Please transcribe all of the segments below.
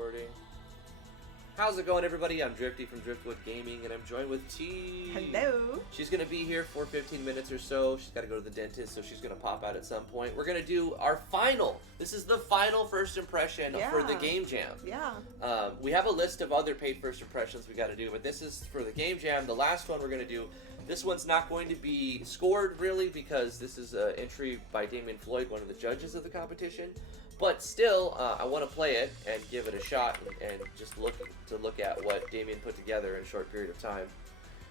recording. How's it going, everybody? I'm Drifty from Driftwood Gaming, and I'm joined with T. Hello. She's going to be here for 15 minutes or so. She's got to go to the dentist, so she's going to pop out at some point. We're going to do our final. This is the final first impression for the Game Jam. Yeah. We have a list of other paid first impressions we got to do, but this is for the Game Jam. The last one we're going to do. This one's not going to be scored, really, because this is an entry by Damian Floyd, one of the judges of the competition. But still, I want to play it and give it a shot and just look at what Damian put together in a short period of time.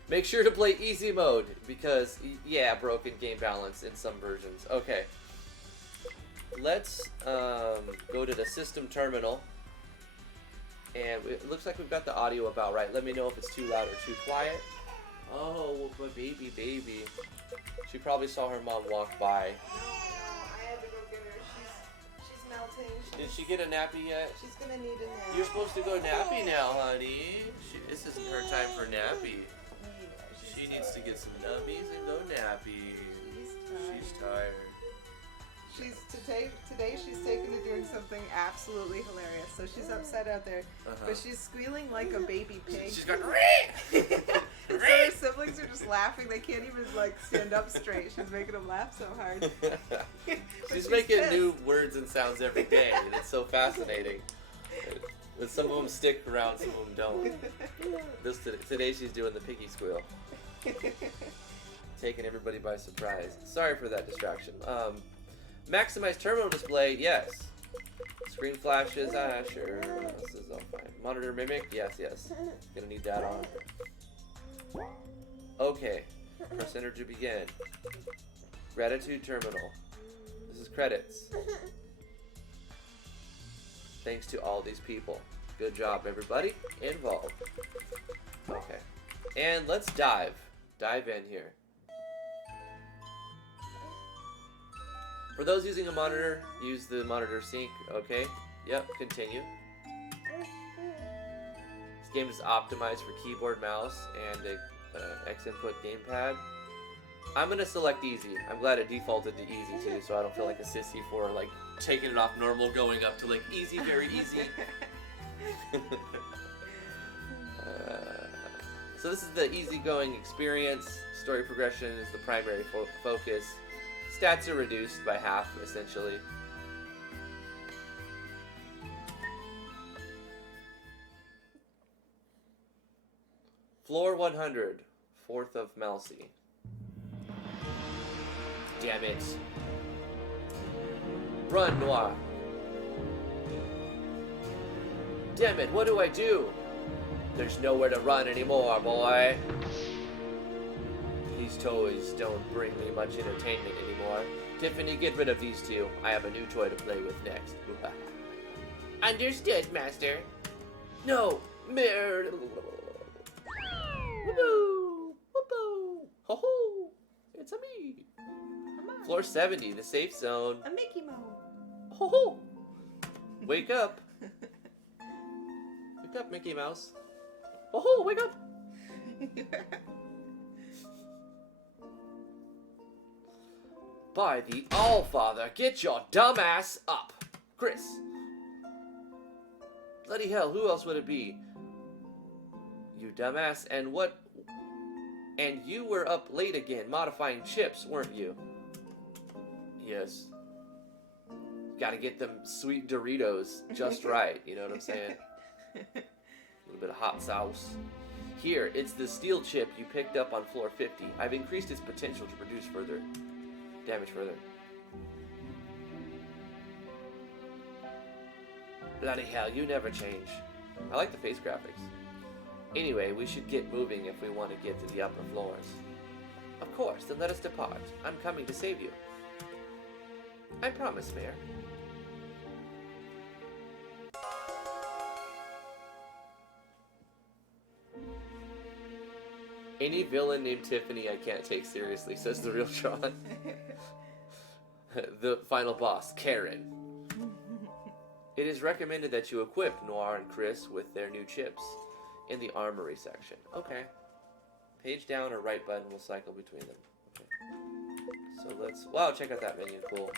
Make sure to play easy mode because, yeah, broken game balance in some versions. Okay. Let's go to the system terminal. And it looks like we've got the audio about right. Let me know if it's too loud or too quiet. Oh, my baby. She probably saw her mom walk by. No, I had to go get her. She's melting. Did she get a nappy yet? She's gonna need a nap. You're supposed to go nappy now, honey. This isn't her time for nappy. She needs to get some nubbies and go nappy. She's tired. Today she's taken to doing something absolutely hilarious. So she's upset out there, but she's squealing like a baby pig. She's going. So her siblings are just laughing. They can't even stand up straight. She's making them laugh so hard. She's making new words and sounds every day, and it's so fascinating. But some of them stick around, some of them don't. Today she's doing the piggy squeal. Taking everybody by surprise. Sorry for that distraction. Maximize terminal display, yes. Screen flashes, sure. This is all fine. Monitor mimic, yes. Gonna need that on. Okay. Press enter to begin. Gratitude terminal. This is credits. Thanks to all these people. Good job, everybody involved. Okay. And let's dive in here. For those using a monitor, use the monitor sync. Okay. Yep, continue. This game is optimized for keyboard, mouse, and a X-input gamepad. I'm going to select easy. I'm glad it defaulted to easy too, so I don't feel like a sissy for taking it off normal, going up to easy, very easy. So this is the easygoing experience. Story progression is the primary focus. Stats are reduced by half, essentially. Floor 100, 4th of Malcy. Damn it. Run, Noir. Damn it, what do I do? There's nowhere to run anymore, boy. These toys don't bring me much entertainment anymore. Tiffany, get rid of these two. I have a new toy to play with next. Understood, master. No, Whoopoo! Whoopoo! Ho ho! It's a me! Floor 70, the safe zone. A Mickey Mouse. Ho ho! Wake up! Wake up, Mickey Mouse. Ho ho! Wake up! By the All-Father, get your dumb ass up! Chris! Bloody hell, who else would it be? You dumbass, and what? And you were up late again, modifying chips, weren't you? Yes. Gotta get them sweet Doritos just right, you know what I'm saying? A little bit of hot sauce. Here, it's the steel chip you picked up on floor 50. I've increased its potential to produce damage further. Bloody hell, you never change. I like the face graphics. Anyway, we should get moving if we want to get to the upper floors. Of course, then let us depart. I'm coming to save you. I promise, Mayor. Any villain named Tiffany I can't take seriously, says the real Sean. The final boss, Karen. It is recommended that you equip Noir and Chris with their new chips in the armory section. Okay. Page down or right button will cycle between them. Okay. So let's... Wow, check out that menu. Cool.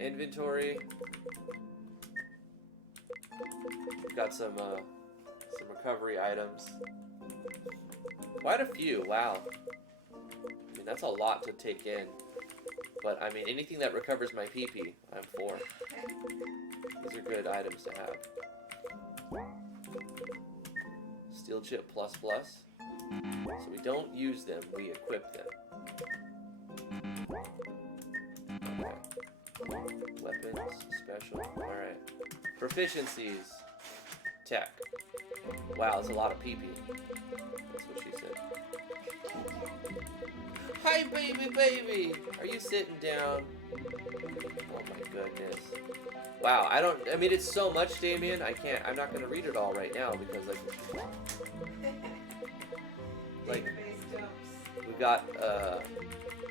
Inventory. We've got some recovery items. Quite a few, wow. I mean, that's a lot to take in. But, I mean, anything that recovers my PP, I'm for. These are good items to have. Steel chip plus plus. So we don't use them, we equip them. Okay. Weapons, special, alright. Proficiencies. Tech. Wow, that's a lot of PP. That's what she said. Hi, baby! Are you sitting down? Oh my goodness. Wow, I mean, it's so much, Damian, I'm not gonna read it all right now because, we've got,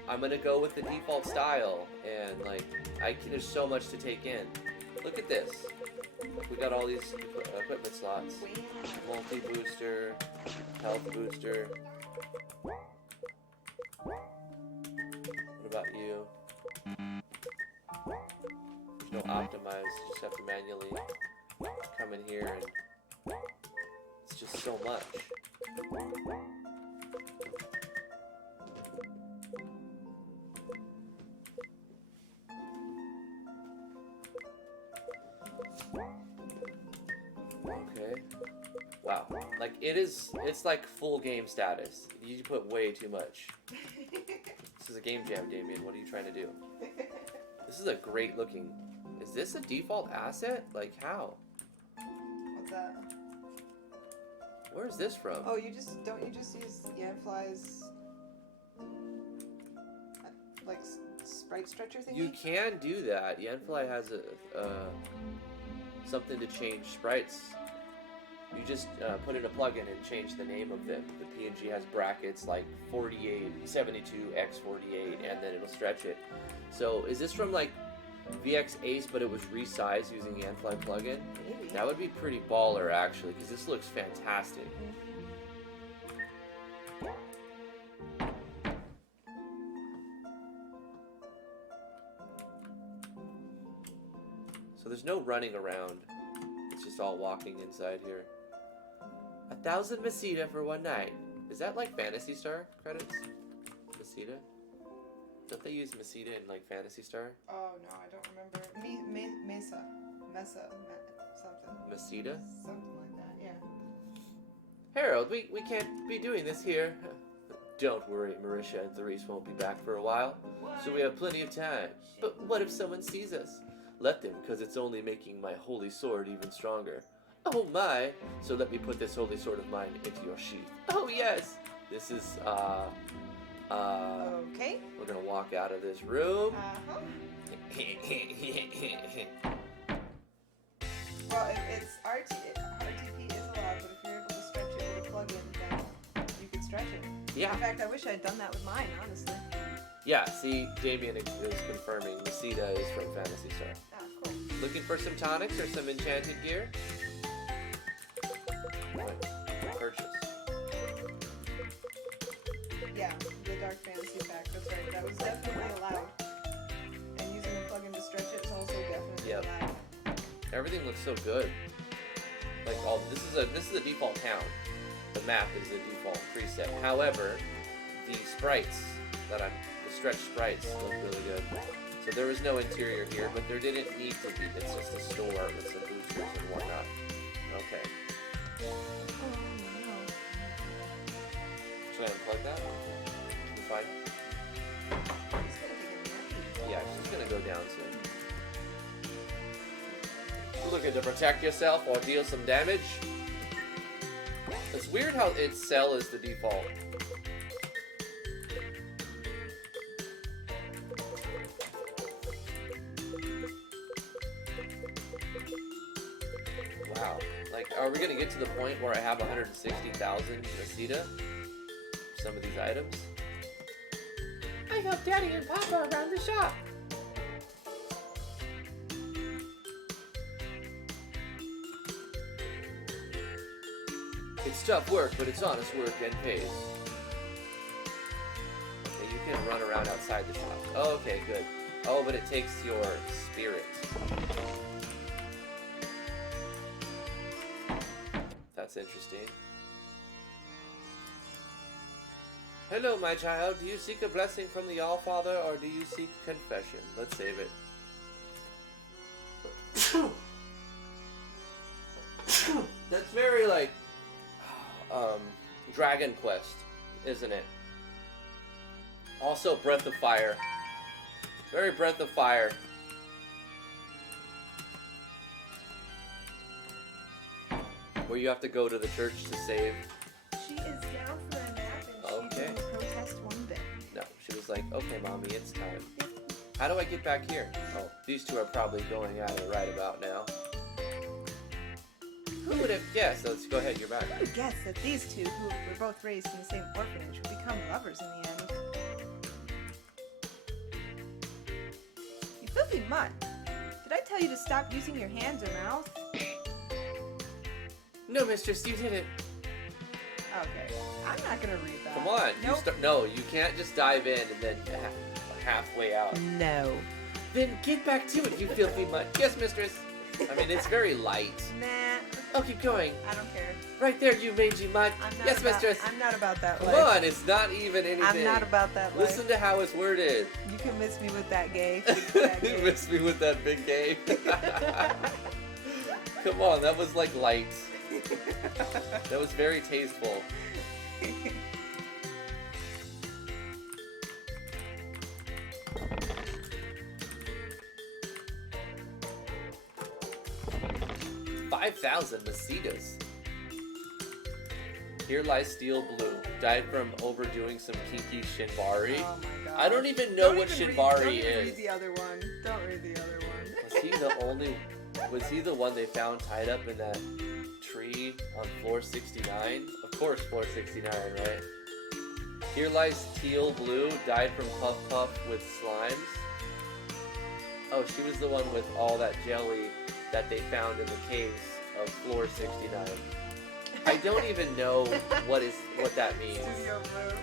I'm gonna go with the default style, and, there's so much to take in. Look at this. We got all these equipment slots. Multi-booster, health booster. What about you? There's no optimize, you just have to manually come in here and it's just so much. Okay. Wow. It's like full game status. You put way too much. This is a game jam, Damian. What are you trying to do? This is a great looking... Is this a default asset? Like, how? What's that? Where is this from? Oh, don't you just use Yanfly's sprite stretcher thingy? You can do that. Yanfly has something to change sprites. You just put in a plugin and change the name of them. The PNG has brackets like 48, 72, X48, and then it'll stretch it. So is this from VX Ace, but it was resized using the Yanfly plugin? Maybe. That would be pretty baller, actually, because this looks fantastic. So there's no running around. It's just all walking inside here. 1,000 Mesita for one night. Is that like Phantasy Star credits? Mesita? Don't they use Mesita in Phantasy Star? Oh no, I don't remember. Mesa, something. Mesita? Something like that, yeah. Harold, we can't be doing this here. Don't worry, Marisha and Therese won't be back for a while, so we have plenty of time. But what if someone sees us? Let them, because it's only making my holy sword even stronger. Oh my! So let me put this holy sword of mine into your sheath. Oh yes! This is, Okay. We're gonna walk out of this room. Uh-huh. Well, it's RTP is allowed, but if you're able to stretch it with a plugin, then you can stretch it. Yeah. In fact, I wish I had done that with mine, honestly. Yeah, see, Damian is confirming Mesita is from Phantasy Star. Ah, cool. Looking for some tonics or some enchanted gear? Purchase. Yeah, the Dark Fantasy pack, that's right. That was definitely allowed. And using the plugin to stretch it is also definitely allowed. Everything looks so good. This is a default town. The map is a default preset. However, the sprites the stretch sprites look really good. So there was no interior here, but there didn't need to be. It's just a store with some boosters and whatnot. Okay. Should I unplug that? You fine? Yeah, she's gonna go down soon. Looking to protect yourself or deal some damage? It's weird how its cell is the default. Wow. Are we gonna get to the point where I have 160,000 Mesita? Some of these items? I help Daddy and Papa around the shop. It's tough work, but it's honest work and pays. Okay, you can run around outside the shop. Oh, okay, good. Oh, but it takes your spirit. That's interesting. Hello, my child. Do you seek a blessing from the All-Father, or do you seek confession? Let's save it. That's very, like, Dragon Quest, isn't it? Also, Breath of Fire. Very Breath of Fire. Where you have to go to the church to save. She is down for a nap and Okay. she didn't protest one bit. No, she was like, okay, Mommy, it's time. How do I get back here? Oh, these two are probably going at it right about now. Who would have guessed? Let's go ahead, you're back. Who would guess that these two, who were both raised in the same orphanage, would become lovers in the end? You filthy mutt! Did I tell you to stop using your hands or mouth? No, mistress, you did it. Okay, I'm not gonna read that. Come on. Nope. No, you can't just dive in and then halfway out. No. Then get back to it, you filthy mutt. Yes, mistress. I mean, it's very light. Nah. Oh, keep going. I don't care. Right there, you mangy mutt. I'm not Yes, about, mistress. I'm not about that Come life. on, it's not even anything. I'm not about that life. Listen to how it's worded. You can miss me with that gay. You missed me with that big game. Come on, that was like light. That was very tasteful. $5,000 mosquitoes. Here lies Steel Blue. Died from overdoing some kinky Shinbari. Oh my god. I don't even know what even Shinbari don't even is. read the other one. Don't read the other one. Was he the one they found tied up in that tree on floor 69? Of course, floor 69, right? Here lies Teal Blue, died from Puff Puff with slimes. Oh, she was the one with all that jelly that they found in the caves of floor 69. I don't even know what that means. Studio Blue.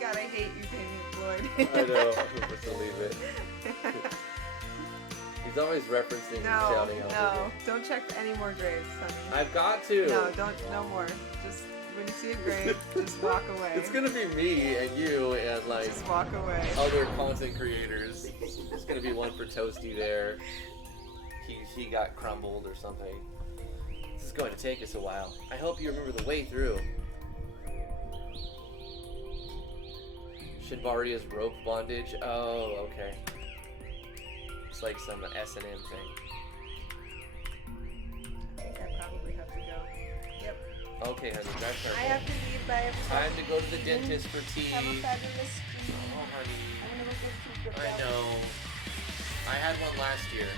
God, I hate you, Damian Floyd. I know, I'm supposed to leave it. He's always referencing and shouting out. No, don't check any more graves, honey. I've got to. No, no more. Just when you see a grave, just walk away. It's gonna be me and you and like Just walk away. other content creators. There's gonna be one for Toasty there. He got crumbled or something. This is going to take us a while. I hope you remember the way through. Shinbaria's rope bondage. Oh, okay. It's like some S&M thing. I think I probably have to go. Yep. Okay, honey, drive I careful. have to leave. Bye, everybody. Time to go to the dentist for tea. Have a fabulous stream. Oh, honey. I'm gonna look at you. I know. I had one last year.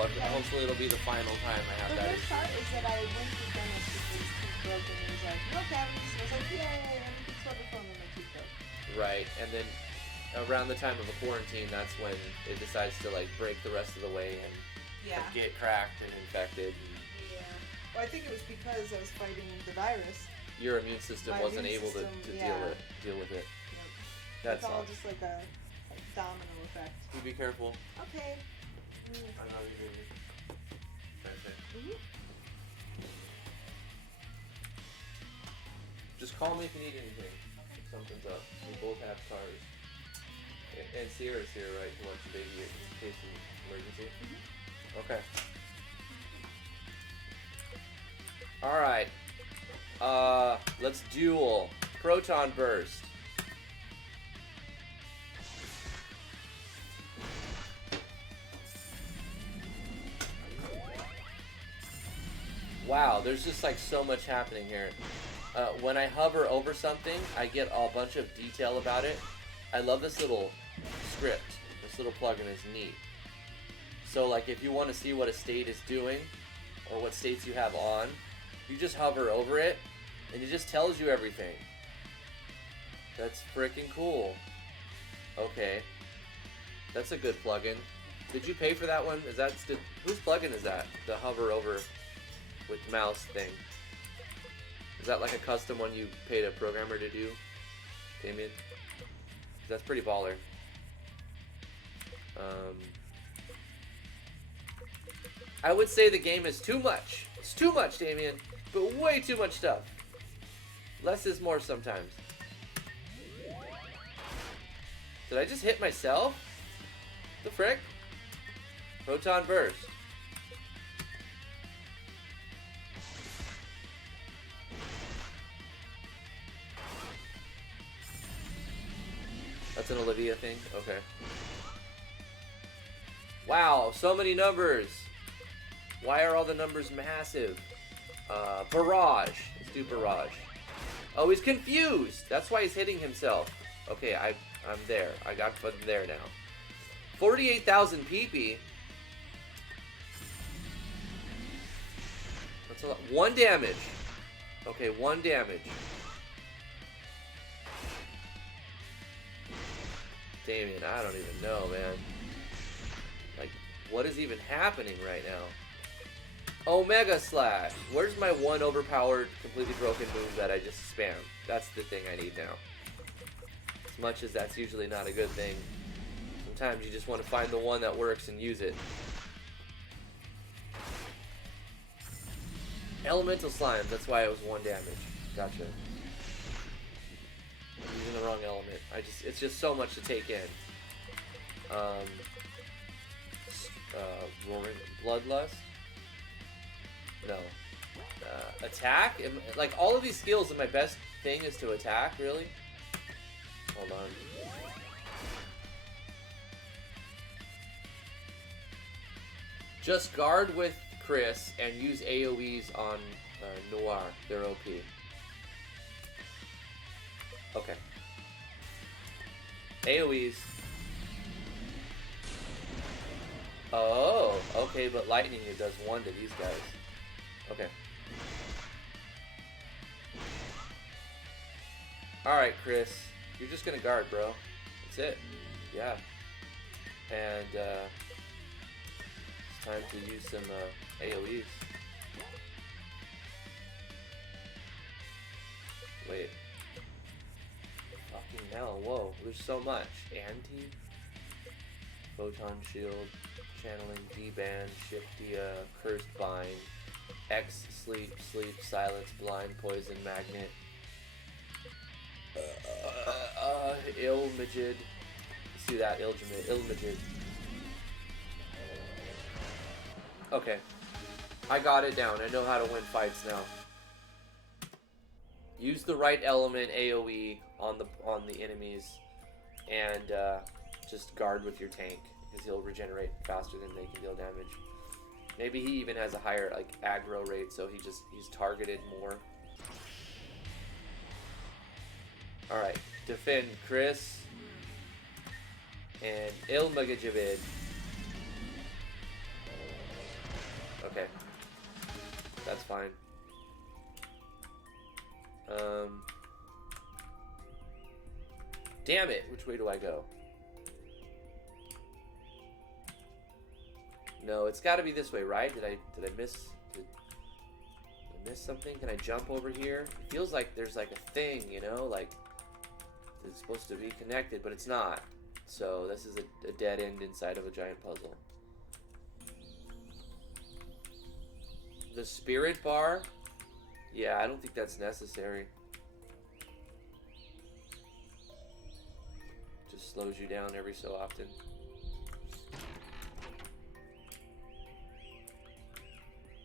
Hopefully it'll be the final time I have The that. worst part is that I went to the dentist with these teeth broken and he was like, no cavities. I was like, yay, everything's wonderful, and then my teeth broke. Right, and then around the time of a quarantine, that's when it decides to like break the rest of the way and get cracked and infected. Yeah. Well, I think it was because I was fighting the virus. Your immune system My wasn't immune able to system, deal with it. Yep. That's It's all all. just like a domino effect. You be careful. Okay. I love you, baby. Mhm. Just call me if you need anything. If something's up. We both have cars. And Sierra's here, right, to watch the baby in case of emergency? Okay. Alright. Let's duel. Proton Burst. Wow, there's just like so much happening here. When I hover over something, I get a bunch of detail about it. I love this little script. This little plugin is neat. So like if you want to see what a state is doing, or what states you have on, you just hover over it, and it just tells you everything. That's freaking cool. Okay. That's a good plugin. Did you pay for that one? Whose plugin is that? The hover over with mouse thing. Is that like a custom one you paid a programmer to do, Damian? That's pretty baller. I would say the game is too much. It's too much, Damian, but way too much stuff. Less is more sometimes. Did I just hit myself? The frick? Proton burst. That's an Olivia thing? Okay. Wow, so many numbers. Why are all the numbers massive? Barrage. Let's do barrage. Oh, he's confused. That's why he's hitting himself. Okay, I'm there. I got there now. 48,000 PP. That's a lot. 1 damage. Okay, 1 damage. Damian, I don't even know, man. Like, what is even happening right now? Omega Slash. Where's my one overpowered, completely broken move that I just spam? That's the thing I need now. As much as that's usually not a good thing, sometimes you just want to find the one that works and use it. Elemental Slimes, that's why it was 1 damage. Gotcha. I'm using the wrong element. It's just so much to take in. Roaring Bloodlust? No. Attack? Like, all of these skills, and my best thing is to attack, really? Hold on. Just guard with Chris and use AoEs on Noir. They're OP. Okay. AoEs. Oh, okay, but lightning, it does 1 to these guys. Okay. Alright, Chris. You're just gonna guard, bro. That's it. Yeah. And, it's time to use some, AoEs. Wait. Fucking hell, whoa. There's so much. Anti? Photon Shield. Channeling, D-Band, Shiftia, Cursed Bind, X, Sleep, Silence, Blind, Poison, Magnet, Ilmagid. See that? Ilmagid. Okay. I got it down. I know how to win fights now. Use the right element AoE on the enemies, and just guard with your tank, because he'll regenerate faster than they can deal damage. Maybe he even has a higher like aggro rate, so he's targeted more. Alright, defend Chris and Ilmagajavid. Okay. That's fine. Damn it, which way do I go? No, it's got to be this way, right? Did I miss? Did I miss something? Can I jump over here? It feels like there's like a thing, you know, like it's supposed to be connected, but it's not. So this is a dead end inside of a giant puzzle. The spirit bar? Yeah, I don't think that's necessary. Just slows you down every so often.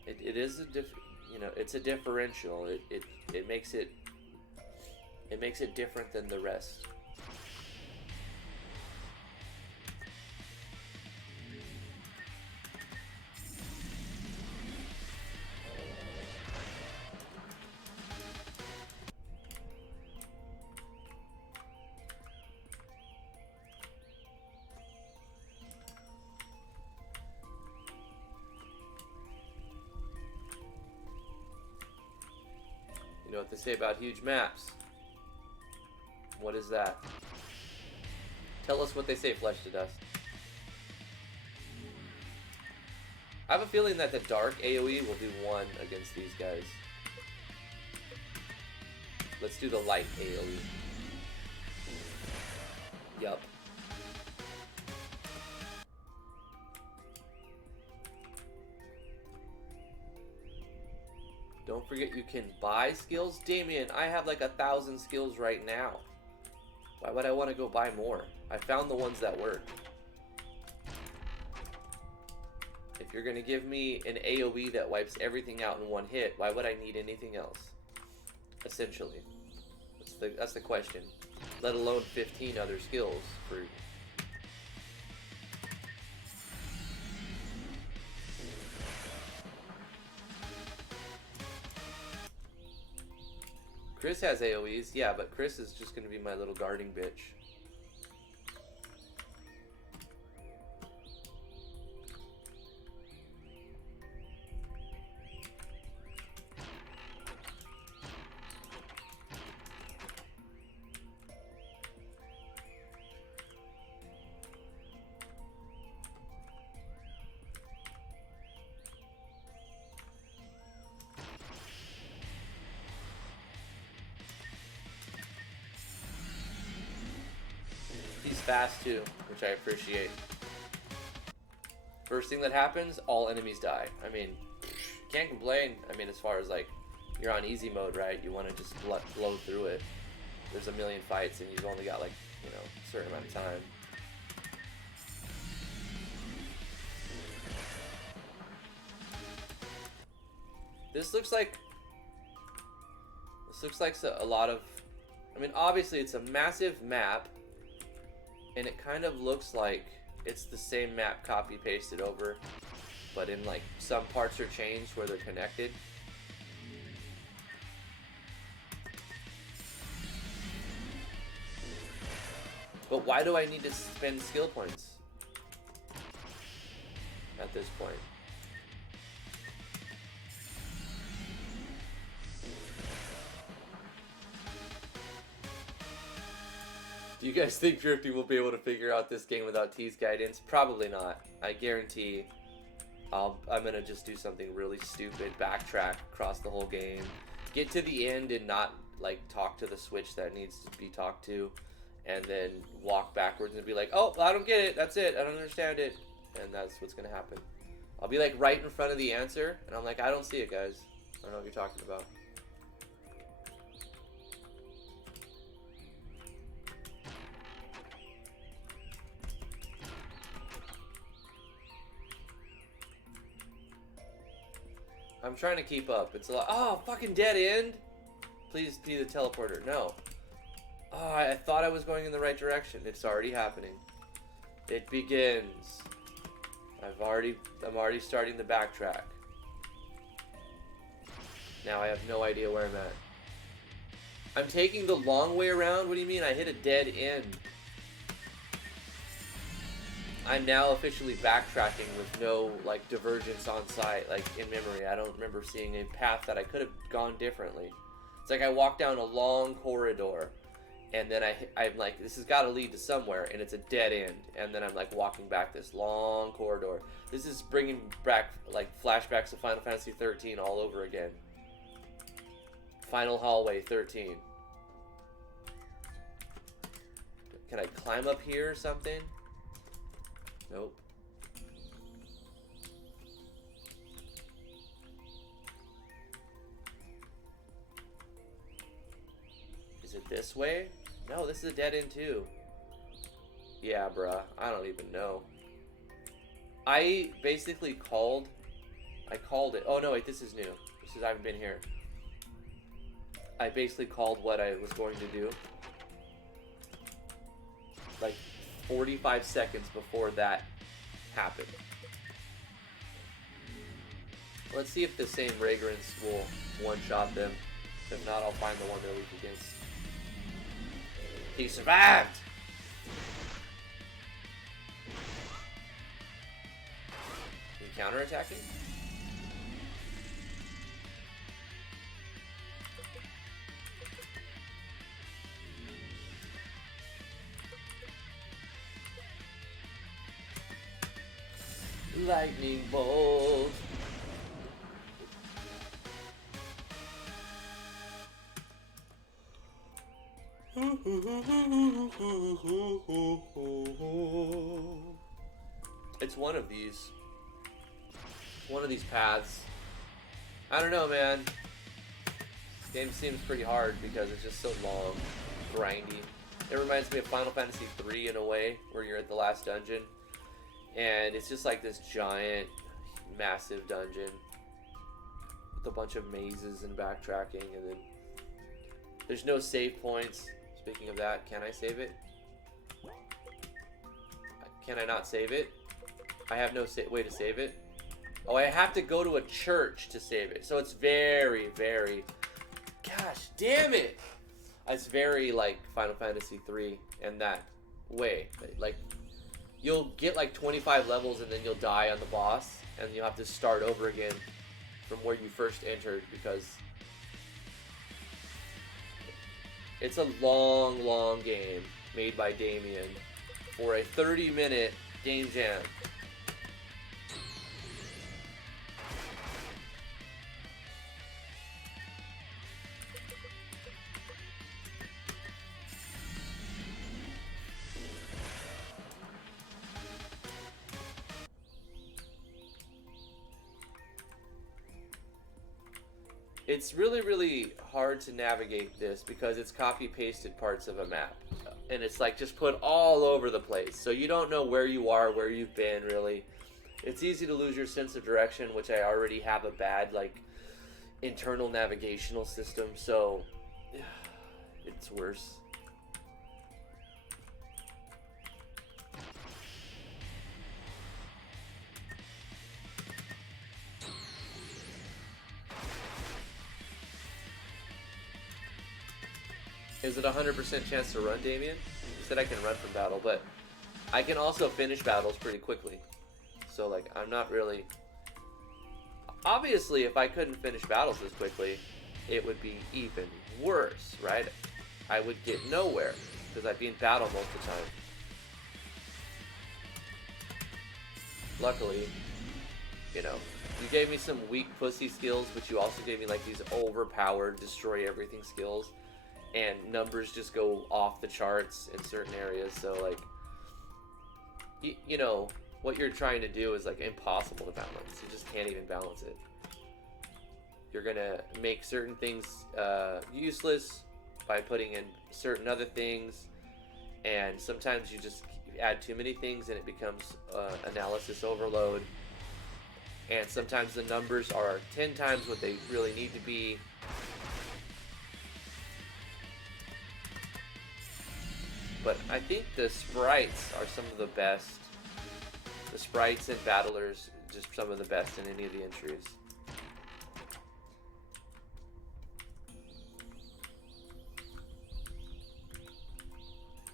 It is a it's a differential. It makes it different than the rest. You know what they say about huge maps? What is that? Tell us what they say, Flesh to Dust. I have a feeling that the dark AoE will do 1 against these guys. Let's do the light AoE. Yup. Don't forget you can buy skills. Damian, I have like 1,000 skills right now. Why would I want to go buy more? I found the ones that work. If you're going to give me an AoE that wipes everything out in one hit, why would I need anything else? Essentially. That's the question. Let alone 15 other skills for... Chris has AoEs, yeah, but Chris is just going to be my little guarding bitch. Fast too, which I appreciate. First thing that happens, all enemies die. I mean, can't complain. I mean, as far as like, you're on easy mode, right? You want to just blow through it. There's a million fights and you've only got like, you know, a certain amount of time. This looks like a lot of, I mean, obviously it's a massive map. And it kind of looks like it's the same map copy pasted over, but in like some parts are changed where they're connected. But why do I need to spend skill points at this point? Do you guys think Drifty will be able to figure out this game without T's guidance? Probably not. I guarantee I'm gonna just do something really stupid, backtrack across the whole game, get to the end and not like talk to the switch that needs to be talked to, and then walk backwards and be like, oh, I don't get it, that's it, I don't understand it, and that's what's gonna happen. I'll be like right in front of the answer, and I'm like, I don't see it, guys. I don't know what you're talking about. I'm trying to keep up. It's a lot. Oh, fucking dead end. Please be the teleporter. No. Oh, I thought I was going in the right direction. It's already happening. It begins. I'm already starting the backtrack. Now I have no idea where I'm at. I'm taking the long way around? What do you mean? I hit a dead end. I'm now officially backtracking with no like divergence on sight, like in memory. I don't remember seeing a path that I could have gone differently. It's like I walked down a long corridor, and then I'm like, this has got to lead to somewhere, and it's a dead end. And then I'm like walking back this long corridor. This is bringing back like flashbacks to Final Fantasy 13 all over again. Final hallway 13. Can I climb up here or something? Nope. Is it this way? No, this is a dead end too. Yeah, bruh. I don't even know. I basically called it. Oh no, wait, this is new. This is, I haven't been here. I basically called what I was going to do. Like 45 seconds before that happened. Let's see if the same Vagrants will one-shot them. If not, I'll find the one they're weak against. He survived! You counterattacking? Lightning bolt. It's one of these. One of these paths. I don't know, man. Game seems pretty hard because it's just so long, grindy. It reminds me of Final Fantasy 3 in a way, where you're at the last dungeon, and it's just like this giant, massive dungeon with a bunch of mazes and backtracking, and then there's no save points. Speaking of that, can I save it? Can I not save it? I have no way to save it. Oh, I have to go to a church to save it. So it's very, very... Gosh, damn it! It's very like Final Fantasy 3 in that way. Like, you'll get like 25 levels and then you'll die on the boss, and you'll have to start over again from where you first entered, because it's a long, long game made by Damian for a 30-minute game jam. It's really, really hard to navigate this because it's copy-pasted parts of a map. And it's like just put all over the place. So you don't know where you are, where you've been, really. It's easy to lose your sense of direction, which I already have a bad, like, internal navigational system. So it's worse. Is it a 100% chance to run, Damian? You said I can run from battle, but I can also finish battles pretty quickly. So, like, I'm not really... Obviously, if I couldn't finish battles this quickly, it would be even worse, right? I would get nowhere, because I'd be in battle most of the time. Luckily, you know, you gave me some weak pussy skills, but you also gave me, like, these overpowered destroy everything skills. And numbers just go off the charts in certain areas, so like, you know, what you're trying to do is like impossible to balance. You just can't even balance it. You're gonna make certain things useless by putting in certain other things, and sometimes you just add too many things and it becomes analysis overload. And sometimes the numbers are 10 times what they really need to be. But I think the sprites are some of the best. The sprites and battlers, just some of the best in any of the entries.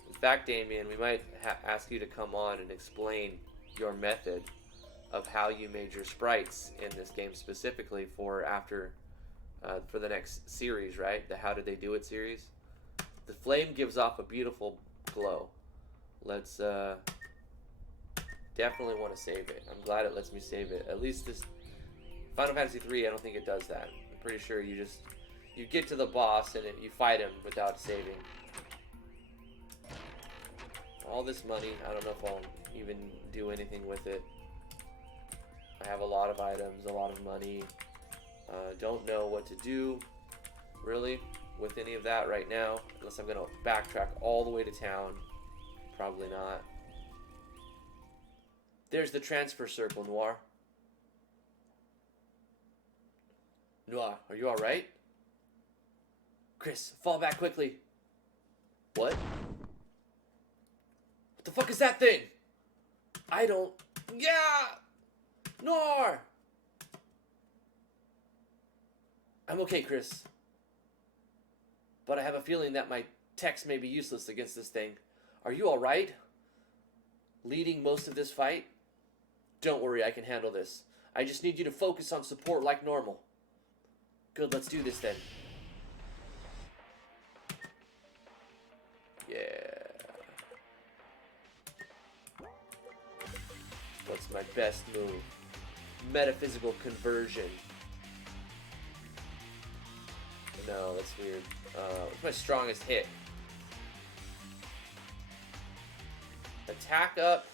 In fact, Damian, we might ask you to come on and explain your method of how you made your sprites in this game specifically for for the next series, right? The How Did They Do It series. The flame gives off a beautiful glow. Let's definitely want to save it. I'm glad it lets me save it. At least this Final Fantasy 3, I don't think it does that. I'm pretty sure you get to the boss and you fight him without saving. All this money, I don't know if I'll even do anything with it. I have a lot of items, a lot of money. Don't know what to do, really, with any of that right now, unless I'm going to backtrack all the way to town. Probably not. There's the transfer circle, Noir. Noir, are you alright? Chris, fall back quickly. What? What the fuck is that thing? I don't... Yeah! Noir! I'm okay, Chris. But I have a feeling that my text may be useless against this thing. Are you alright? Leading most of this fight? Don't worry, I can handle this. I just need you to focus on support like normal. Good, let's do this then. Yeah. What's my best move? Metaphysical conversion. No, that's weird. What's my strongest hit? Attack up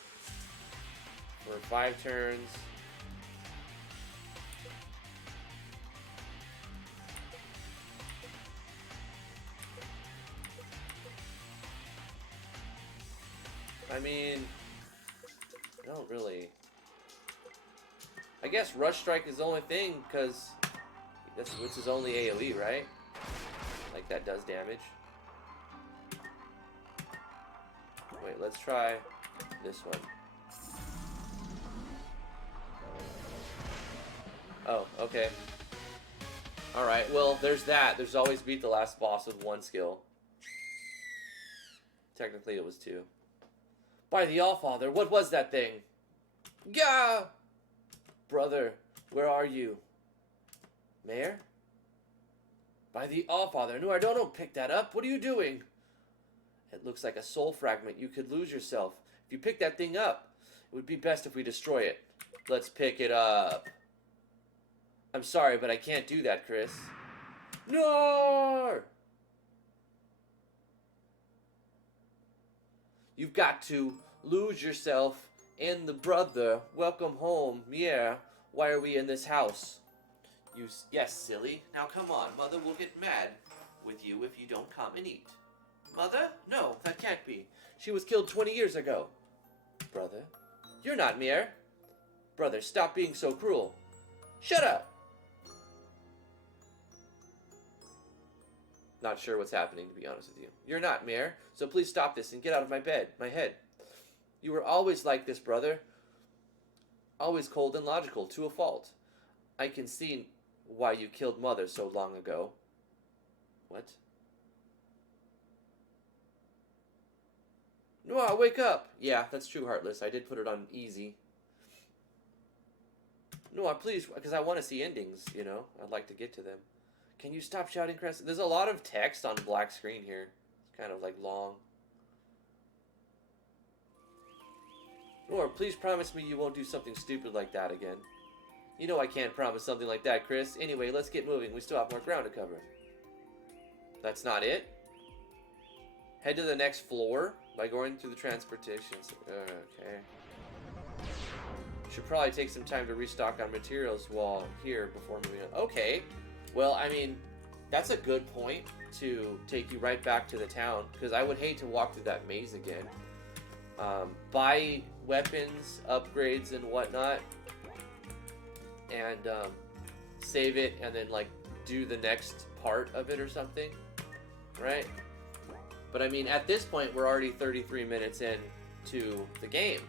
for 5 turns. I mean, I don't really. I guess Rush Strike is the only thing, because which is only AoE, right? Like, that does damage. Wait, let's try this one. Oh, okay. Alright, well, there's that. There's always beat the last boss with one skill. Technically, it was two. By the Allfather, what was that thing? Gah! Brother, where are you? Mayor? By the Allfather, no, I don't pick that up. What are you doing? It looks like a soul fragment. You could lose yourself. If you pick that thing up, it would be best if we destroy it. Let's pick it up. I'm sorry, but I can't do that, Chris. No! You've got to lose yourself in the brother. Welcome home. Yeah. Why are we in this house? Yes, silly. Now come on. Mother will get mad with you if you don't come and eat. Mother? No, that can't be. She was killed 20 years ago. Brother? You're not Mir. Brother, stop being so cruel. Shut up! Not sure what's happening, to be honest with you. You're not Mir, so please stop this and get out of my head. You were always like this, brother. Always cold and logical, to a fault. I can see why you killed Mother so long ago. What? Noah, wake up! Yeah, that's true, Heartless. I did put it on easy. Noah, please, because I want to see endings, you know? I'd like to get to them. Can you stop shouting, Chris? There's a lot of text on black screen here. It's kind of, like, long. Noah, please promise me you won't do something stupid like that again. You know I can't promise something like that, Chris. Anyway, let's get moving. We still have more ground to cover. That's not it? Head to the next floor by going through the transportation. Okay. Should probably take some time to restock on materials while here before moving on. Okay. Well, I mean, that's a good point to take you right back to the town, because I would hate to walk through that maze again. Buy weapons, upgrades, and whatnot, and save it, and then, like, do the next part of it or something, right? But I mean, at this point, we're already 33 minutes into the game.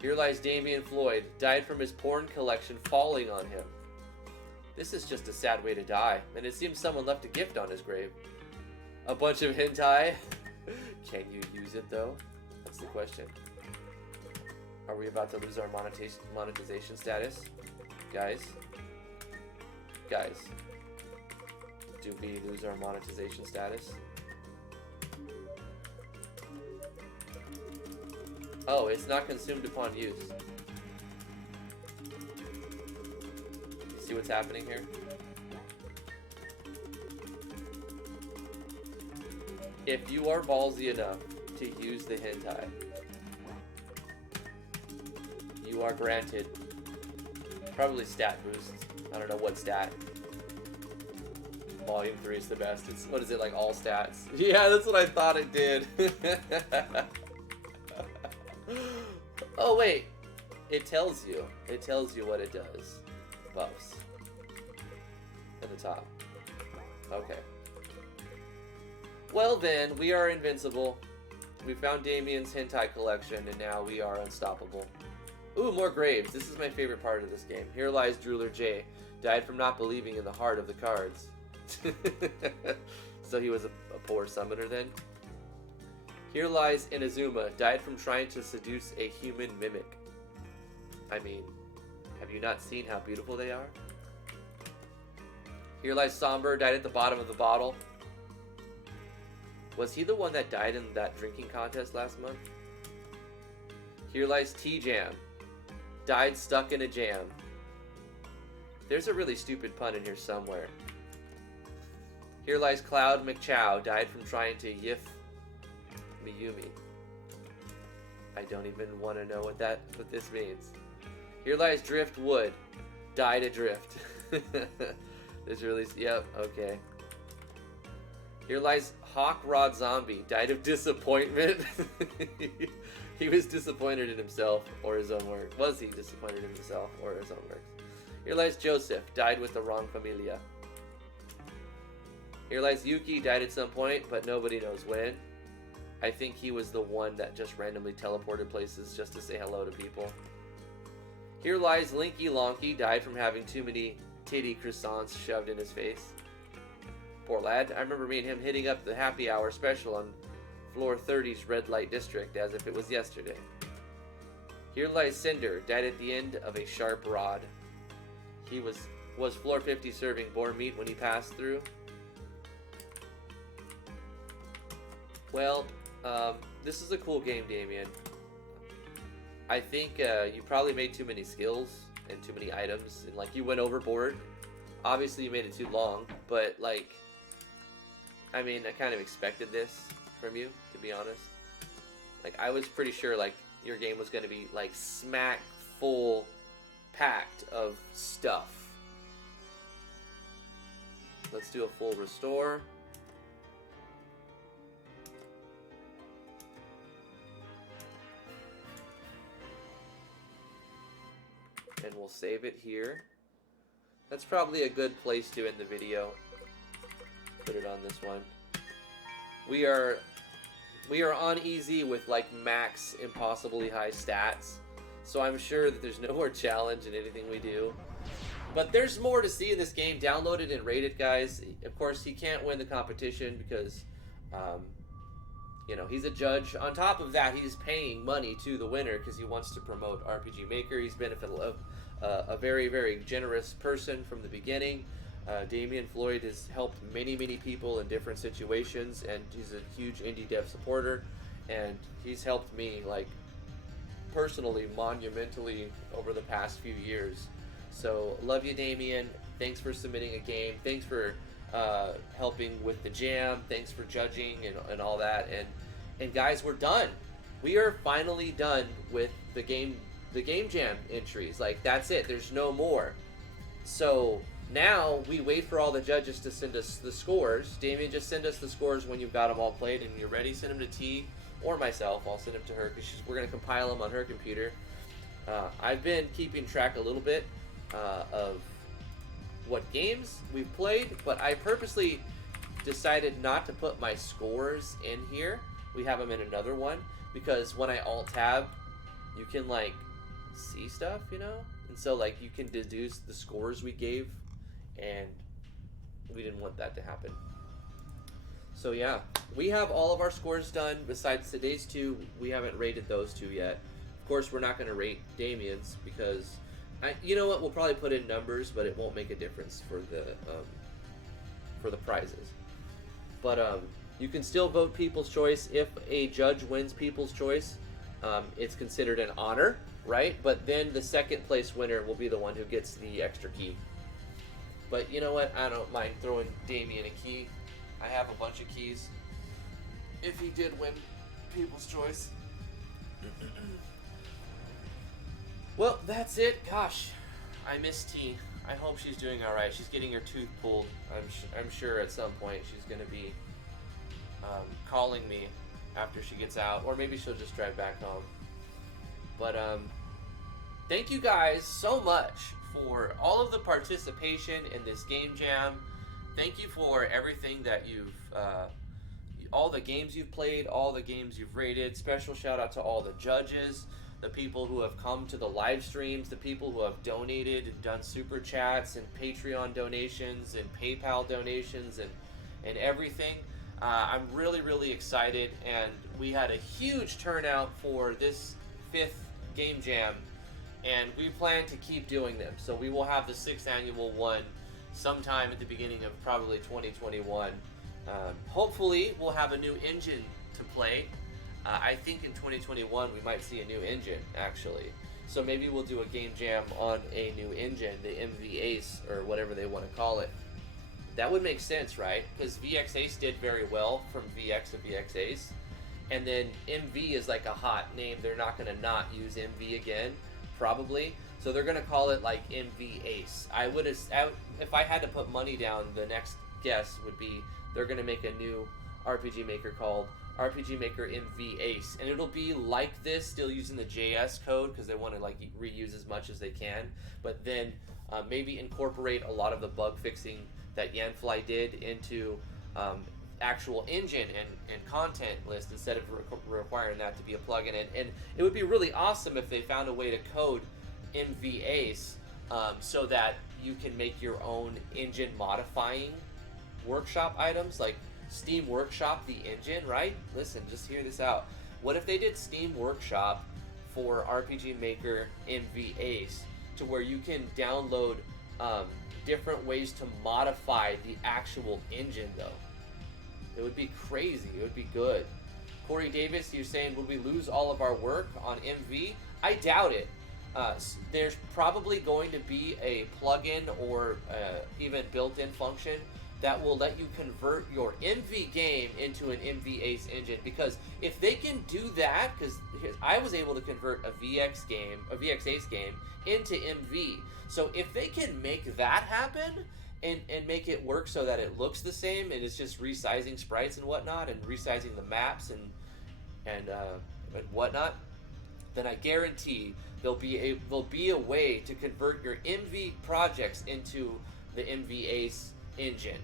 Here lies Damian Floyd, died from his porn collection falling on him. This is just a sad way to die, and it seems someone left a gift on his grave. A bunch of hentai. Can you use it, though? That's the question. Are we about to lose our monetization status? Guys? Do we lose our monetization status? Oh, it's not consumed upon use. You see what's happening here? If you are ballsy enough to use the hentai, you are granted probably stat boost. I don't know what stat. Volume 3 is the best. It's, what is it, like all stats? Yeah, that's what I thought it did. Oh wait, it tells you. It tells you what it does. Buffs. In the top. Okay. Well then, we are invincible. We found Damian's hentai collection, and now we are unstoppable. Ooh, more graves. This is my favorite part of this game. Here lies Drooler J. Died from not believing in the heart of the cards. So he was a poor summoner then? Here lies Inazuma. Died from trying to seduce a human mimic. I mean, have you not seen how beautiful they are? Here lies Somber. Died at the bottom of the bottle. Was he the one that died in that drinking contest last month? Here lies T-Jam. Died stuck in a jam. There's a really stupid pun in here somewhere. Here lies Cloud McChow. Died from trying to yiff Miyumi. I don't even want to know what this means. Here lies Driftwood. Died adrift. There's really... Yep, okay. Here lies Hawk Rod Zombie, died of disappointment. He was disappointed in himself or his own work. Was he disappointed in himself or his own works? Here lies Joseph, died with the wrong familia. Here lies Yuki, died at some point, but nobody knows when. I think he was the one that just randomly teleported places just to say hello to people. Here lies Linky Lonky, died from having too many titty croissants shoved in his face. Poor lad. I remember me and him hitting up the happy hour special on floor 30's red light district as if it was yesterday. Here lies Cinder, died at the end of a sharp rod. He was floor 50 serving boar meat when he passed through. Well, this is a cool game, Damian. I think you probably made too many skills and too many items, and like you went overboard. Obviously, you made it too long, but like, I mean, I kind of expected this from you, to be honest. Like, I was pretty sure like your game was going to be like smack full packed of stuff. Let's do a full restore. And we'll save it here. That's probably a good place to end the video. Put it on this one. We are on easy with like max impossibly high stats. So I'm sure that there's no more challenge in anything we do. But there's more to see in this game. Download it and rate it, guys. Of course, he can't win the competition because, you know, he's a judge. On top of that, he's paying money to the winner because he wants to promote RPG Maker. He's been a very, very generous person from the beginning. Damian Floyd has helped many, many people in different situations, and he's a huge indie dev supporter. And he's helped me, like, personally, monumentally over the past few years. So, love you, Damian. Thanks for submitting a game. Thanks for helping with the jam. Thanks for judging and all that. And guys, we're done. We are finally done with the game jam entries. Like, that's it. There's no more. So now we wait for all the judges to send us the scores. Damian, just send us the scores when you've got them all played and you're ready. Send them to T or myself. I'll send them to her because we're going to compile them on her computer. I've been keeping track a little bit of what games we've played, but I purposely decided not to put my scores in here. We have them in another one because when I alt-tab, you can like see stuff, you know? And so like you can deduce the scores we gave, and we didn't want that to happen. So yeah, we have all of our scores done. Besides today's two, we haven't rated those two yet. Of course, we're not going to rate Damian's because, you know what? We'll probably put in numbers, but it won't make a difference for the prizes. But you can still vote People's Choice. If a judge wins People's Choice, it's considered an honor, right? But then the second place winner will be the one who gets the extra key. But you know what? I don't mind throwing Damian a key. I have a bunch of keys. If he did win People's Choice. Well, that's it. Gosh, I miss T. I hope she's doing all right. She's getting her tooth pulled. I'm sure at some point she's going to be calling me after she gets out, or maybe she'll just drive back home. But thank you guys so much for all of the participation in this game jam. Thank you for everything that you've, all the games you've played, all the games you've rated. Special shout out to all the judges, the people who have come to the live streams, the people who have donated and done super chats and Patreon donations and PayPal donations and everything. I'm really, really excited, and we had a huge turnout for this 5th game jam, and we plan to keep doing them. So we will have the 6th annual one sometime at the beginning of probably 2021. Hopefully we'll have a new engine to play. I think in 2021 we might see a new engine, actually. So maybe we'll do a game jam on a new engine, the MV Ace, or whatever they want to call it. That would make sense, right? Because VX Ace did very well from VX to VX Ace. And then MV is like a hot name. They're not going to not use MV again, probably. So they're going to call it like MV Ace. If I had to put money down, the next guess would be they're going to make a new RPG Maker called RPG Maker MV Ace, and it'll be like this, still using the JS code because they want to like reuse as much as they can, but then maybe incorporate a lot of the bug fixing that Yanfly did into actual engine and content list instead of requiring that to be a plugin. And it would be really awesome if they found a way to code MV Ace so that you can make your own engine modifying workshop items, like Steam Workshop the engine, right? Listen, just hear this out. What if they did Steam Workshop for RPG Maker MV Ace to where you can download different ways to modify the actual engine, though? It would be crazy. It would be good. Corey Davis, you're saying, would we lose all of our work on MV? I doubt it. There's probably going to be a plugin or even built-in function that will let you convert your MV game into an MV Ace engine. Because if they can do that, because I was able to convert a VX Ace game into MV. So if they can make that happen and make it work so that it looks the same and it's just resizing sprites and whatnot and resizing the maps and whatnot, then I guarantee there'll be a way to convert your MV projects into the MV Ace engine.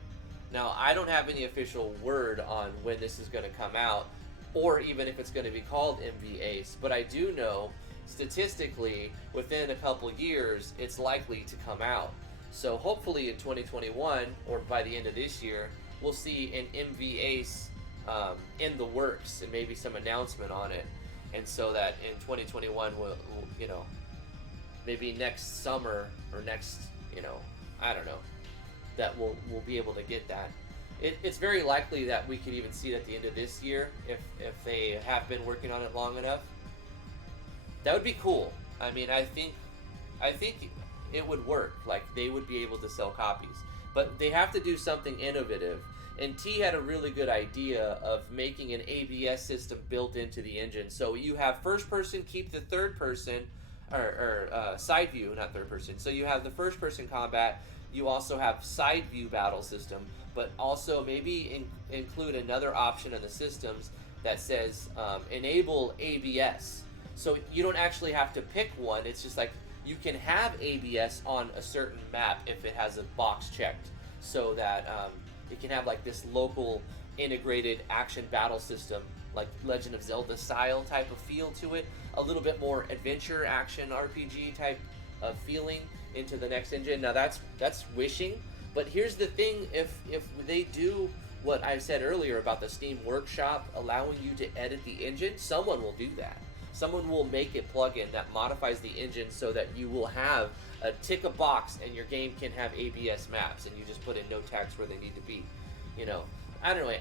Now, I don't have any official word on when this is going to come out, or even if it's going to be called MV Ace, but I do know, statistically, within a couple years, it's likely to come out. So hopefully in 2021, or by the end of this year, we'll see an MV Ace in the works, and maybe some announcement on it. And so that in 2021, we'll maybe next summer, or next, I don't know, that we'll be able to get that. It's very likely that we could even see it at the end of this year if they have been working on it long enough. That would be cool. I mean, I think it would work. Like, they would be able to sell copies, but they have to do something innovative. And T had a really good idea of making an ABS system built into the engine. So you have first person keep the third person, or side view, not third person. So you have the first person combat. You also have side view battle system, but also maybe include another option in the systems that says enable ABS. So you don't actually have to pick one. It's just like you can have ABS on a certain map if it has a box checked, so that it can have like this local integrated action battle system, like Legend of Zelda style type of feel to it, a little bit more adventure action RPG type of feeling into the next engine. Now that's wishing, but here's the thing: if they do what I said earlier about the Steam Workshop allowing you to edit the engine, someone will do that. Someone will make a plugin that modifies the engine so that you will have a tick a box and your game can have ABS maps, and you just put in no tags where they need to be. I don't know.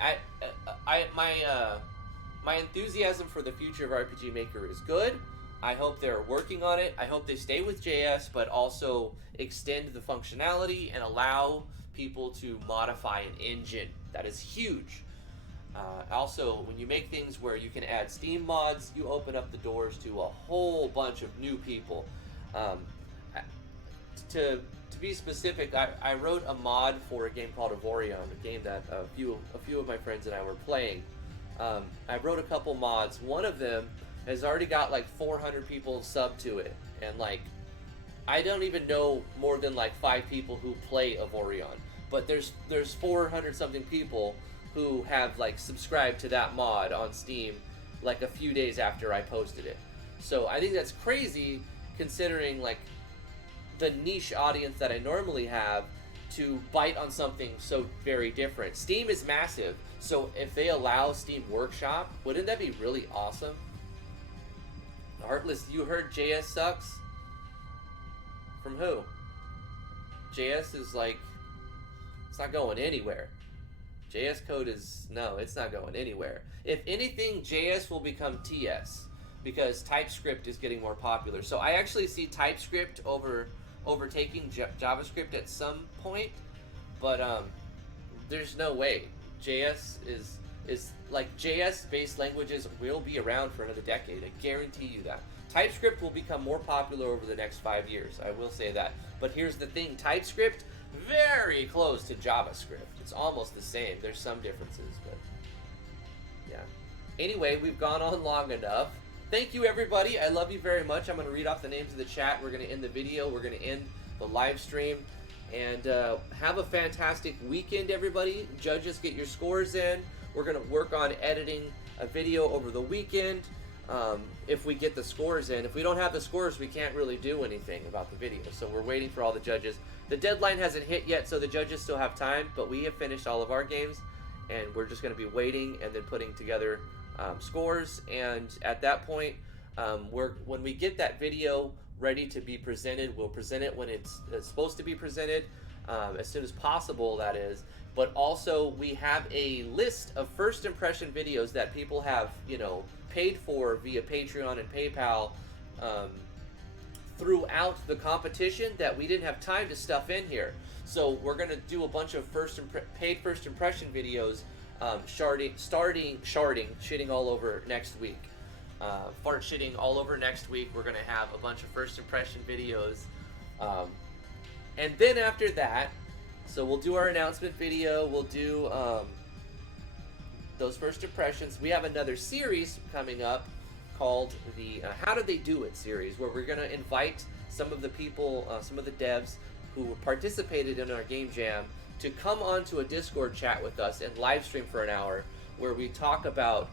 My enthusiasm for the future of RPG Maker is good. I hope they're working on it. I hope they stay with JS, but also extend the functionality and allow people to modify an engine. That is huge. Also, when you make things where you can add Steam mods, you open up the doors to a whole bunch of new people. To be specific, I wrote a mod for a game called Avorion, a game that a few of my friends and I were playing. I wrote a couple mods. One of them has already got like 400 people sub to it, and like I don't even know more than like 5 people who play Avorion, but there's 400 something people who have like subscribed to that mod on Steam like a few days after I posted it. So I think that's crazy, considering like the niche audience that I normally have, to bite on something so very different. Steam is massive, so if they allow Steam Workshop, wouldn't that be really awesome? Heartless, you heard JS sucks? From who? JS is like, it's not going anywhere. JS code is, no, it's not going anywhere. If anything, JS will become TS, because TypeScript is getting more popular. So I actually see TypeScript overtaking JavaScript at some point, but there's no way. JS is like, JS-based languages will be around for another decade. I guarantee you that. TypeScript will become more popular over the next 5 years. I will say that. But here's the thing: TypeScript very close to JavaScript. It's almost the same. There's some differences, but yeah. Anyway, we've gone on long enough. Thank you, everybody. I love you very much. I'm going to read off the names of the chat. We're going to end the video. We're going to end the live stream. And have a fantastic weekend, everybody. Judges, get your scores in. We're going to work on editing a video over the weekend if we get the scores in. If we don't have the scores, we can't really do anything about the video. So we're waiting for all the judges. The deadline hasn't hit yet, so the judges still have time. But we have finished all of our games, and we're just going to be waiting and then putting together scores. And at that point, when we get that video ready to be presented, we'll present it when it's supposed to be presented, as soon as possible, that is. But also, we have a list of first impression videos that people have, paid for via Patreon and PayPal throughout the competition that we didn't have time to stuff in here. So we're gonna do a bunch of paid first impression videos, shitting all over next week. Fart shitting all over next week. We're gonna have a bunch of first impression videos, and then after that, so we'll do our announcement video. We'll do those first impressions. We have another series coming up called the How Did They Do It series, where we're gonna invite some of the people, some of the devs who participated in our game jam to come onto a Discord chat with us and live stream for an hour, where we talk about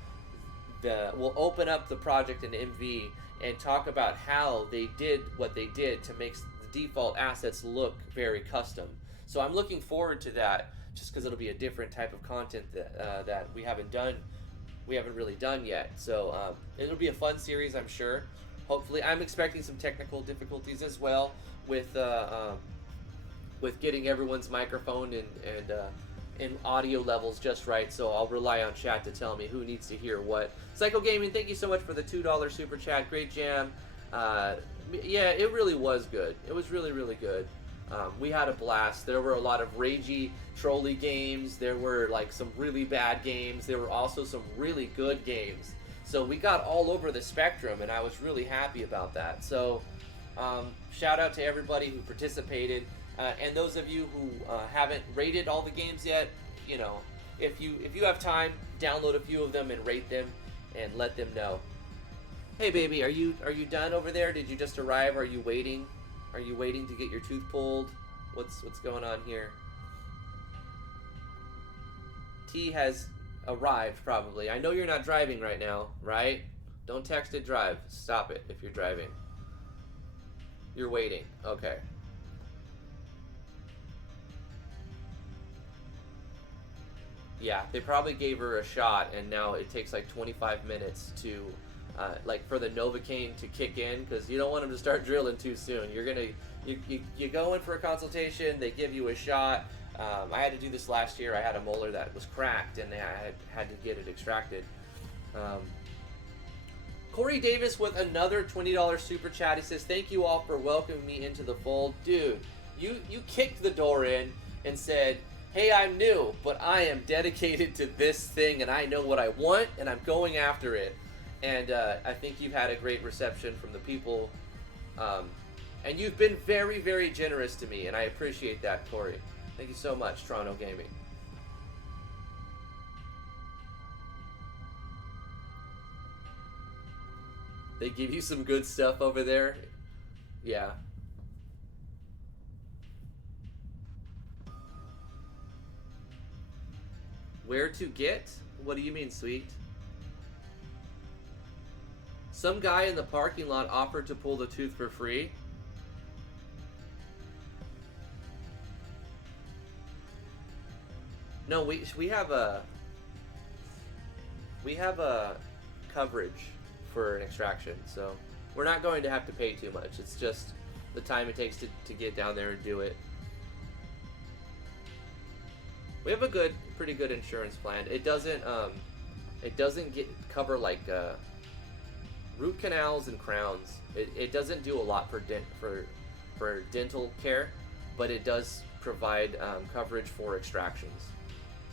we'll open up the project in MV and talk about how they did what they did to make the default assets look very custom. So I'm looking forward to that, just because it'll be a different type of content that we haven't really done yet. So it'll be a fun series, I'm sure. Hopefully, I'm expecting some technical difficulties as well with getting everyone's microphone and audio levels just right, so I'll rely on chat to tell me who needs to hear what. Psycho Gaming, thank you so much for the $2 super chat. Great jam. Yeah, it really was good. It was really, really good. We had a blast. There were a lot of ragey, trolly games. There were like some really bad games. There were also some really good games. So we got all over the spectrum, and I was really happy about that. So shout out to everybody who participated. And those of you who haven't rated all the games yet, if you have time, download a few of them and rate them, and let them know. Hey baby, are you done over there? Did you just arrive? Are you waiting? Are you waiting to get your tooth pulled? What's going on here? T has arrived probably. I know you're not driving right now, right? Don't text and drive. Stop it if you're driving. You're waiting. Okay. Yeah, they probably gave her a shot, and now it takes like 25 minutes to, for the Novocaine to kick in, because you don't want them to start drilling too soon. You go in for a consultation, they give you a shot. I had to do this last year. I had a molar that was cracked, and I had to get it extracted. Corey Davis with another $20 super chat. He says, "Thank you all for welcoming me into the fold." Dude, you kicked the door in and said, "Hey, I'm new, but I am dedicated to this thing, and I know what I want, and I'm going after it." And I think you've had a great reception from the people. And you've been very, very generous to me, and I appreciate that, Corey. Thank you so much, Toronto Gaming. They give you some good stuff over there? Yeah. Where to get? What do you mean, sweet? Some guy in the parking lot offered to pull the tooth for free. No, we have a coverage for an extraction, so we're not going to have to pay too much. It's just the time it takes to get down there and do it. We have a pretty good insurance plan. It doesn't cover like root canals and crowns. It doesn't do a lot for dental care, but it does provide coverage for extractions.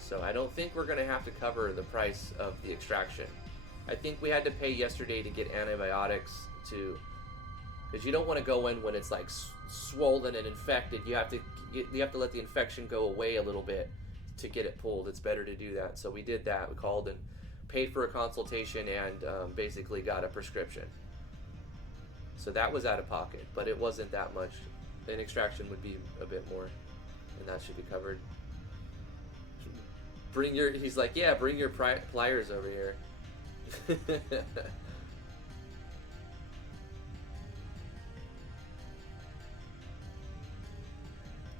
So I don't think we're going to have to cover the price of the extraction. I think we had to pay yesterday to get antibiotics because you don't want to go in when it's like swollen and infected. You have to let the infection go away a little bit to get it pulled. It's better to do that. So we did that. We called and paid for a consultation and basically got a prescription. So that was out of pocket, but it wasn't that much. An extraction would be a bit more, and that should be covered. He's like, yeah, bring your pliers over here.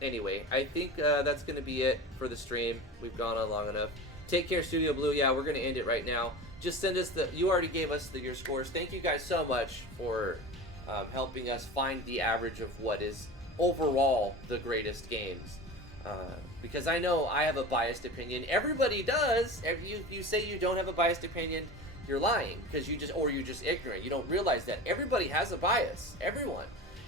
Anyway, I think that's going to be it for the stream. We've gone on long enough. Take care, Studio Blue. Yeah, we're going to end it right now. Just send us you already gave us your scores. Thank you guys so much for helping us find the average of what is overall the greatest games. Because I know I have a biased opinion. Everybody does. If you say you don't have a biased opinion, you're lying, because you're just ignorant. You don't realize that everybody has a bias. Everyone.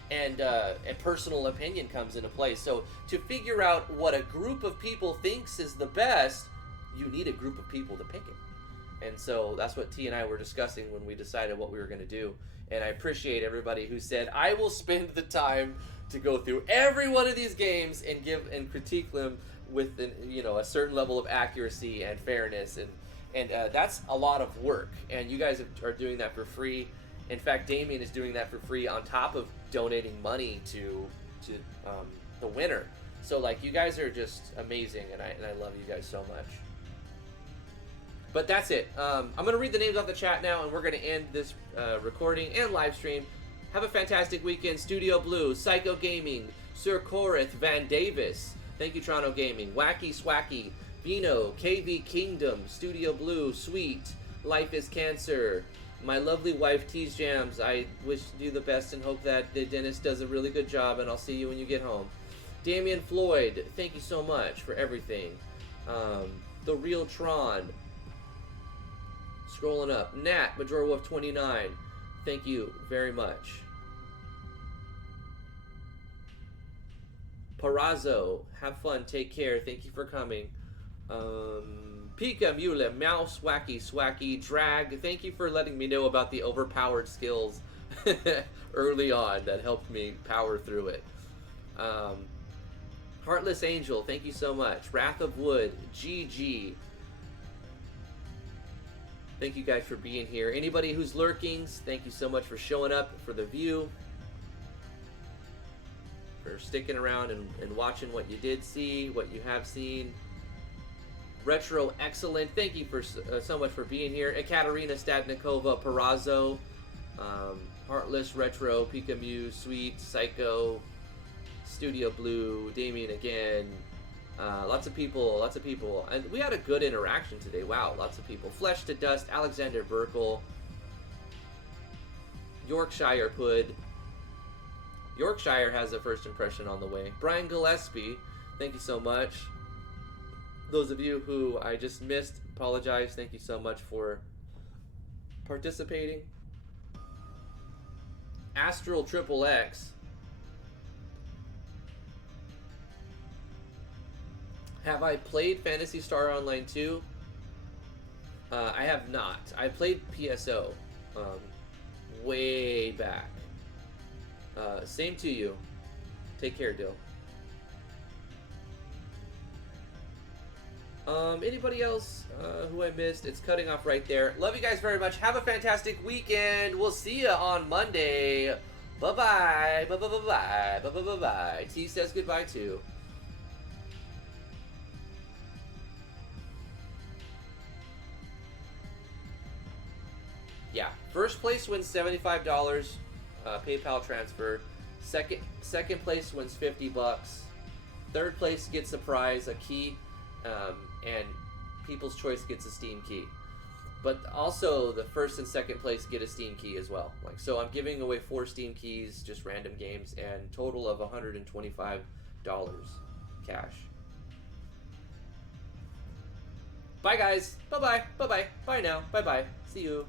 And a personal opinion comes into play. So to figure out what a group of people thinks is the best, you need a group of people to pick it. And so that's what T and I were discussing when we decided what we were going to do. And I appreciate everybody who said, I will spend the time to go through every one of these games and critique them with a certain level of accuracy and fairness. And that's a lot of work. And you guys are doing that for free. In fact, Damian is doing that for free on top of donating money to the winner. So like, you guys are just amazing, and I love you guys so much. But that's it. I'm going to read the names off the chat now, and we're going to end this recording and live stream. Have a fantastic weekend. Studio Blue, Psycho Gaming, Sir Corith Van Davis. Thank you, Toronto Gaming. Wacky Swacky, Vino, KV Kingdom, Studio Blue, Sweet, Life is Cancer. My lovely wife, Tease Jams, I wish you the best and hope that the dentist does a really good job, and I'll see you when you get home. Damian Floyd, thank you so much for everything. The Real Tron, scrolling up. Nat, Major Wolf 29, thank you very much. Parazzo, have fun, take care, thank you for coming. Pika Mule, Mouse, Wacky, Swacky, Drag, thank you for letting me know about the overpowered skills early on. That helped me power through it. Heartless Angel, thank you so much. Wrath of Wood, GG. Thank you guys for being here. Anybody who's lurking, thank you so much for showing up for the view. For sticking around and watching what you did see, what you have seen. Retro Excellent, thank you for so much for being here. Ekaterina Stadnikova, Parazzo, Heartless, Retro, Pika Mew, Sweet, Psycho, Studio Blue, Damian again. Lots of people. And we had a good interaction today. Wow, lots of people. Flesh to Dust, Alexander Burkle, Yorkshire Pud. Yorkshire has a first impression on the way. Brian Gillespie, thank you so much. Those of you who I just missed, apologize. Thank you so much for participating. Astral Triple X. Have I played Phantasy Star Online 2? I have not. I played PSO way back. Same to you. Take care, Dill. Anybody else who I missed? It's cutting off right there. Love you guys very much. Have a fantastic weekend. We'll see you on Monday. Bye-bye. Bye-bye-bye-bye. Bye-bye-bye-bye. T says goodbye too. Yeah. First place wins $75 PayPal transfer. Second place wins $50. Third place gets a prize, a key. And People's Choice gets a Steam key. But also the first and second place get a Steam key as well. So I'm giving away 4 Steam keys, just random games, and total of $125 cash. Bye guys. Bye-bye. Bye-bye. Bye now. Bye-bye. See you.